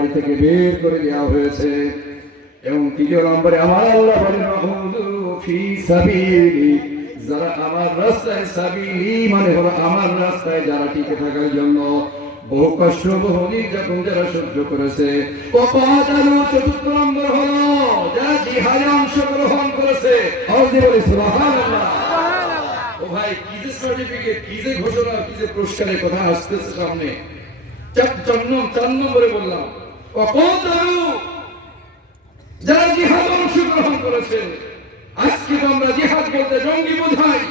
বাড়ি থেকে বের করে দেওয়া হয়েছে। এবং তৃতীয় নম্বরে আমার আল্লাহ বলেন ফি সাবিলি, যারা আমার রাস্তায়, সাবিলি মানে হলো আমার রাস্তায় যারা টিকে থাকার জন্য বহু কষ্ট বহু নির্যাতন যারা সহ্য করেছে। চতুর্থ নম্বর হলো যারা জিহাদে অংশগ্রহণ করেছে। সুবহানাল্লাহ। ও ভাই, কি যে সার্টিফিকেট, কি যে ঘোষণা, কি যে পুরস্কারের কথা আসতেছে সামনে। 4 নম্বরে বললাম যারা জিহাদ অংশগ্রহণ করেছে। আজকে তো আমরা জিহাদ বলতে জঙ্গি বোঝাই।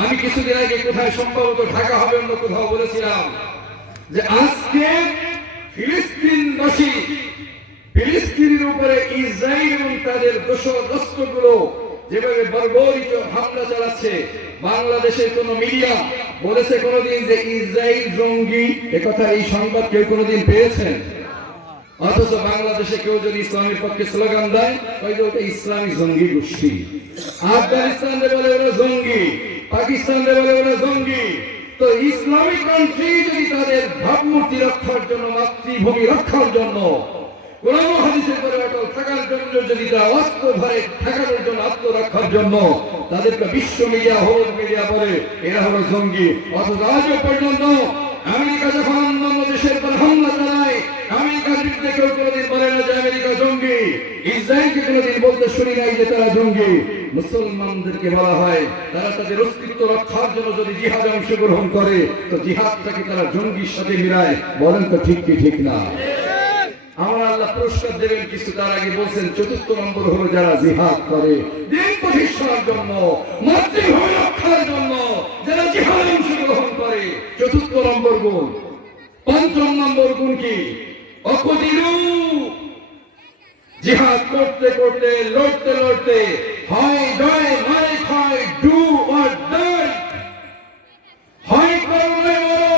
আমি কিছুদিন আগে কোথায়, সম্ভবত ঢাকা হবে অন্য কোথাও, বলেছিলাম যে আজকে ফিলিস্তিনবাসী, ফিলিস্তিনের উপরে ইসরায়েল এবং তাদের দোষগুলো যেভাবে বর্বরিত হামলা চালাচ্ছে, বাংলাদেশের কোন মিডিয়া বলেছে কোনদিন যে ইসরায়েল জঙ্গি? একথা, এই সংবাদ কেউ কোনদিন পেয়েছেন? অথচ বাংলাদেশে কেউ যদি ইসলামের পক্ষে স্লোগান দেয়, ওটা ইসলামী জঙ্গি গোষ্ঠী। আফগানিস্তান বলে ওরা জঙ্গি, পাকিস্তান বলে ওরা জঙ্গি। তো ইসলামিক কান্ট্রি যদি তাদের ভাবমূর্তি রক্ষার জন্য, মাতৃভূমি রক্ষার জন্য, কোরআন হাদিসের পরে অটল থাকার জন্য, যদি তারা অস্ত্র ধরে ঠেকানোর জন্য, আত্মরক্ষার জন্য তাদেরকে বিশ্ব মিডিয়া, হলুদ মিডিয়া বলে এরা হলো জঙ্গি। অথচ আজও পর্যন্ত আমেরিকা যখন অন্যান্য দেশের উপর হামলা চালায়, আমেরিকার বিরুদ্ধে কেউ কোনোদিন বলে না যে আমেরিকা জঙ্গি। ইসরায়েলকে কোনোদিন বলতে শুনি নাই যে তারা জঙ্গি। মুসলমানদেরকে বলা হয় তারা তাদের অস্তিত্ব রক্ষার জন্য যদি জিহাদে অংশগ্রহণ করে, তো জিহাদটাকে তারা জঙ্গির সাথে মিলায়। বলেন তো ঠিক কি ঠিক না? আমার আল্লাহ পুরস্কার দেবেন কিছু, তার আগে বলছেন চতুর্থ নম্বর হলো যারা জিহাদ করে দিন প্রতিষ্ঠার জন্য, মাতৃভূমি রক্ষার জন্য, যারা জিহাদে অংশগ্রহণ করে। চতুর্থ নম্বর গুণ। পঞ্চম নম্বর গুণ কি? অকুতিলু, জিহাদ করতে করতে, লড়তে লড়তে, হয় জয় নয় ক্ষয়, ডু অর ডাই, হয় করলে মরো।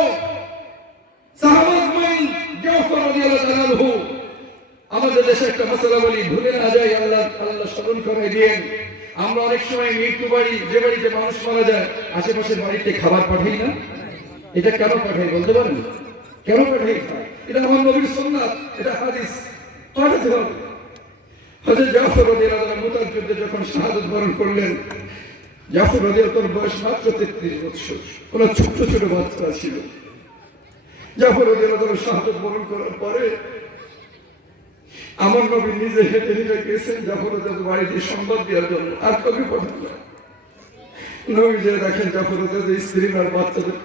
আমাদের দেশে একটা মশলা বলি, ভুলে না যাই, আল্লাহ আল্লাহ স্মরণ করে দিয়েন। আমরা অনেক সময় মৃত্যু বাড়ি, যে বাড়িতে মানুষ মারা যায়, আশেপাশের বাড়িতে খাবার পাঠাই না। এটা কেন পাঠাই বলতে পারেন? কেন পাঠাই? এটা আমার নবীর সুন্নাত, এটা হাদিস, পাঠাতে হবে। হযরত জাফর রাদিয়াল্লাহু আনহু মুতার যুদ্ধে যখন শাহাদাত বরণ করলেন, জাফর রাদিয়াল্লাহু আনহুর বয়স মাত্র 33 বছর। ওরা ছোট ছোট বাচ্চা ছিল। জাফর রাদিয়াল্লাহু আনহু শাহাদাত বরণ করার পরে আমার নবী নিজে হেঁটে হেঁটে গেছেন জাফর রাদিয়াল্লাহু বাড়িতে সংবাদ দেওয়ার জন্য, আর কবি পাঠালেন। নবী যে দেখেন জাফর রাদিয়াল্লাহু স্ত্রী আর বাচ্চাদের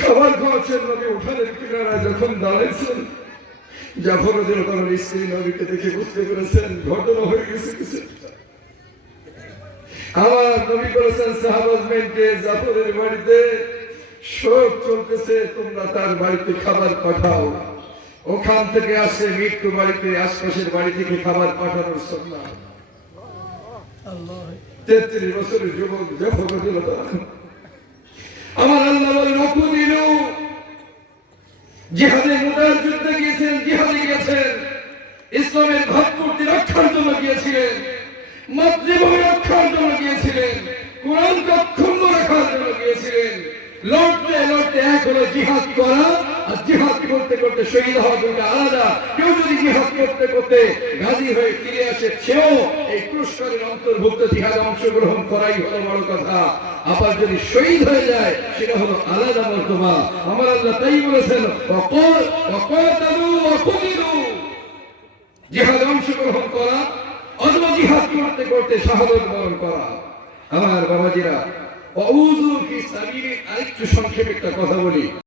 খাবার খাওয়াচ্ছেন। নবী উঠানের কিনারায় যখন দাঁড়াইছেন, জাফর রাদিয়াল্লাহু আনহুর স্ত্রী নবীকে দেখে বুঝতে পেরেছেন ঘটনা হয়ে গেছে কিছু। আমার নবী বলেছেন সাহাবাজকে, জাফরের বাড়িতে শোক চলতেছে, তোমরা তার বাড়িতে খাবার পাঠাও। ওখান থেকে আসে মৃত্যু বাড়িতে, আশপাশের বাড়ি থেকে খাবার পাঠানোর সুন্নাহ। 33 বছরের যুবক জাফর রাদিয়াল্লাহু আনহু। আমার আল্লাহ বলেন অকুতিলু, জিহাদে মুতার যুদ্ধে গিয়েছেন, জিহাদে গিয়েছেন, ইসলামের ভাবমূর্তি রক্ষার জন্য গিয়েছিলেন, মাতৃভূমি রক্ষার জন্য গিয়েছিলেন, কোরআনকে অক্ষুণ্ণ রাখার জন্য গিয়েছিলেন। লড়তে লড়তে এক হলো জিহাদ করা, আর জিহাদ করতে করতে শহীদ হওয়া দুটো আলাদা। কেউ যদি জিহাদ করতে করতে গাজী হয়ে ফিরে আসে, সেও এই পুরস্কারের অন্তর্ভুক্ত। জিহাদে অংশগ্রহণ করাই হলো বড় কথা। আবার যদি শহীদ হয়ে যায়, সেটা হলো আলাদা মর্তবা। আমার আল্লাহ তাই বলেছেন জিহাদে অংশগ্রহণ করা অথবা জিহাদ করতে করতে শাহাদাত বরণ করা। আমার বাবাজিরা, আরেকটু সংক্ষেপে একটা কথা বলি।